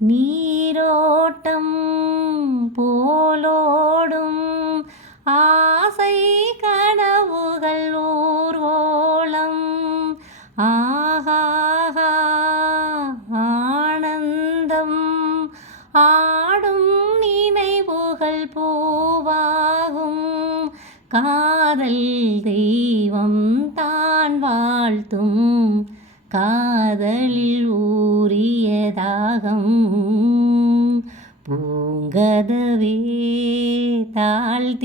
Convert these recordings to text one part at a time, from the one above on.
நீரோட்டம் போலோடும் ஆசை கனவுகள் ஊர்வோளம் ஆகாகா ஆனந்தம் ஆடும் நினைவுகள் பூவாகும். காதல் தெய்வம் தான் வாழ்த்தும் காதலில் ஊறிய தாகம் பூங்கதவே தாழ்த்திரவாய்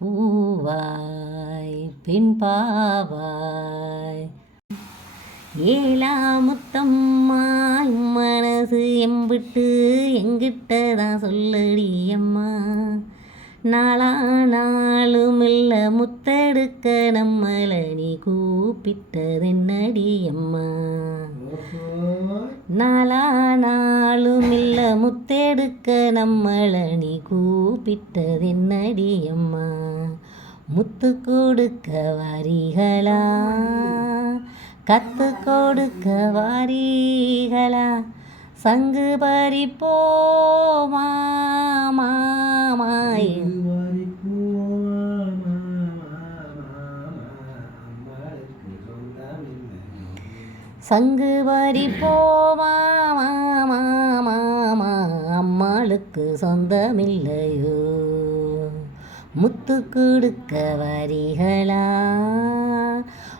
பூவாய் பின்பாவாய் ஏலாமுத்தம்மாயும் மனசு எம்பிட்டு எங்கிட்ட தான் சொல்லடி அம்மா. நாளா நாளும் இல்ல முத்தெடுக்க நம்மள நீ கூப்பிட்டதென்னடி அம்மா நாளா நாளும் இல்ல முத்தெடுக்க நம்மள நீ கூப்பிட்டதென்னடி அம்மா சங்கு பறிப்போமா சங்கு பறிப்போமா மாமா மாமா அம்மாளுக்கு சொந்தமில்லையோ. முத்து கொடுக்க வரிகளா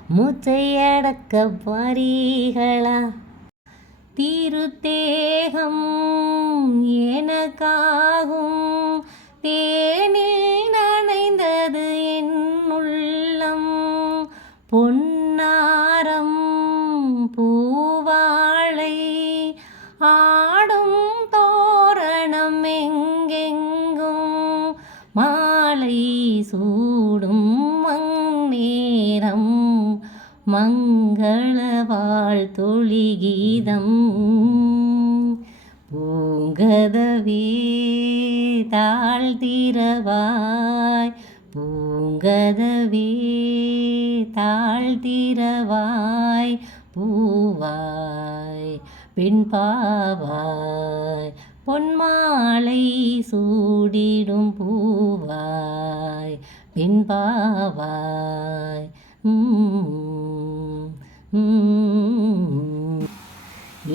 மூச்சை அடக்க வரிகளா. திருத்தேகம் எனக்காகும் மங்கள வாழ்த்தொழி கீதம் பூங்கதவே தாழ்த்திரவாய் பூங்கதவே தாழ்த்திரவாய் பூவாய் பின்பாவாய் பொன்மாலை சூடிடும் பூவாய். பின்பாவாய்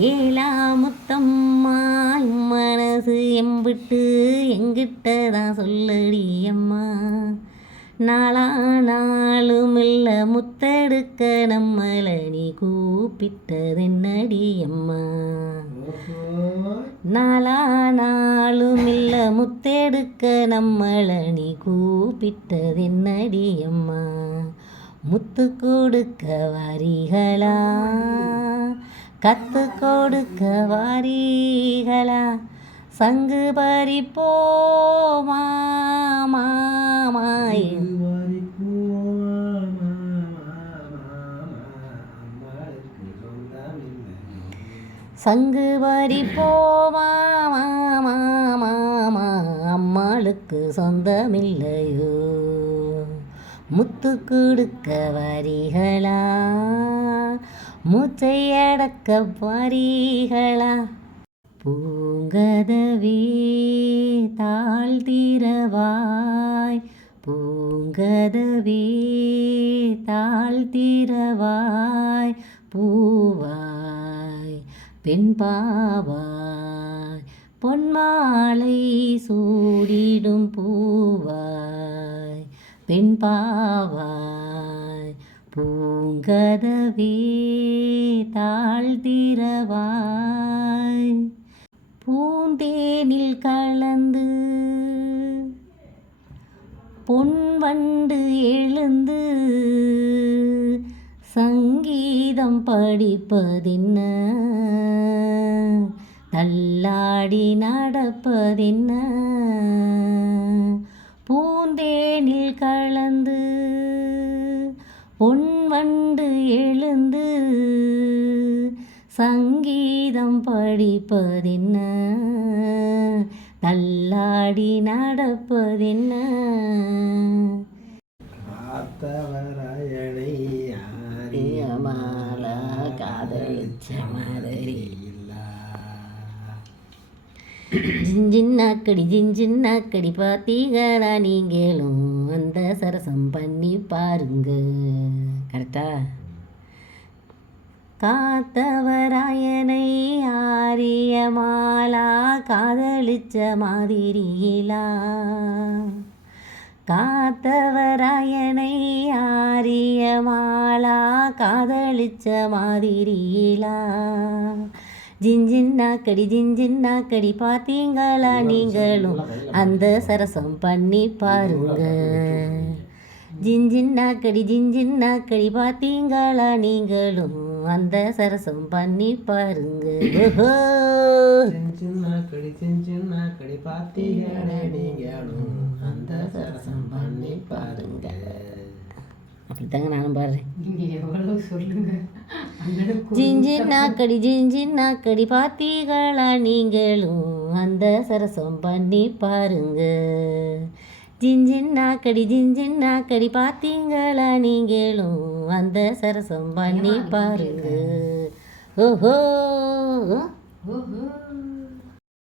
ஏழாமுத்தம்மாள் மனசு எம்பிட்டு எங்கிட்டதான் சொல்லடி அம்மா. நாளா நாளும் இல்லை முத்தெடுக்க நம்மளை நீ கூப்பிட்டதென்னடி அம்மா. நாளா நாளும் இல்லை முத்தெடுக்க நம்மளை நீ கூப்பிட்டதென்னடி அம்மா. முத்து கொடுக்க வரிகளா கத்து கொடுக்க வாரிகளா? சங்கு பறிப்போமா? சங்கு மாமா மாமா அம்மாளுக்கு சொந்தமில்லையோ? முத்து கொடுக்க வரிகளா? மூச்சை அடக்க வரிகளா பூங்கதவே தாழ்த்திரவாய். பூங்கதவே தாழ்த்திரவாய். பூவாய் பெண்பாவாய். பொன்மாலை சூடிடும் பூவாய். பெண்பாவாய் பூங்கதவே தாழ்த்திரவாய் பூந்தேனில் கலந்து பொன்வண்டு எழுந்து சங்கீதம் படிப்பதென்ன? தள்ளாடி நடப்பதென்ன? பூந்தேனில் கலந்து பொன் கண்டு எழுந்து சங்கீதம் படிப்பதென்ன? தள்ளாடி நடப்பதென்ன? பார்த்தவராயனை ஜிஞ்சின்னாக்கடி ஜிஞ்சின்னாக்கடி பார்த்தீங்களா நீங்களும்? அந்த சரசம் பண்ணி பாருங்க. கரெக்டா? காத்தவராயனை ஆரிய மாலா காதலிச்ச மாதிரியிலா? காத்தவராயனை ஆரிய மாலா காதலிச்ச மாதிரியிலா? ஜிஞ்சின்னாக்கடி ஜிஞ்சின்னாக்கடி பார்த்தீங்களா நீங்களும்? அந்த சரசம் பண்ணி பாருங்க. ஜிஞ்சின்னாக்கடி ஜிஞ்சின்னாக்கடி பார்த்தீங்களா நீங்களும்? அந்த சரசம் பண்ணி பாருங்க. கடி கடி. பார்த்தீங்களே நீங்களும்? அந்த சரசம் பண்ணி பாருங்க. அப்படித்தாங்க நானும் பாடுறேன். சொல்லுங்க. அண்ணனுக்கு ஜிஞ்சின்னாக்கடி ஜிஞ்சின்னாக்கடி பார்த்தீங்களா நீங்களும் அந்த சரசம் பண்ணி பாருங்க. ஜிஞ்சின்னாக்கடி ஜிஞ்சின்னாக்கடி பார்த்தீங்களா நீங்களும் அந்த சரசம் பண்ணி பாருங்க. ஓஹோ ஓஹோ.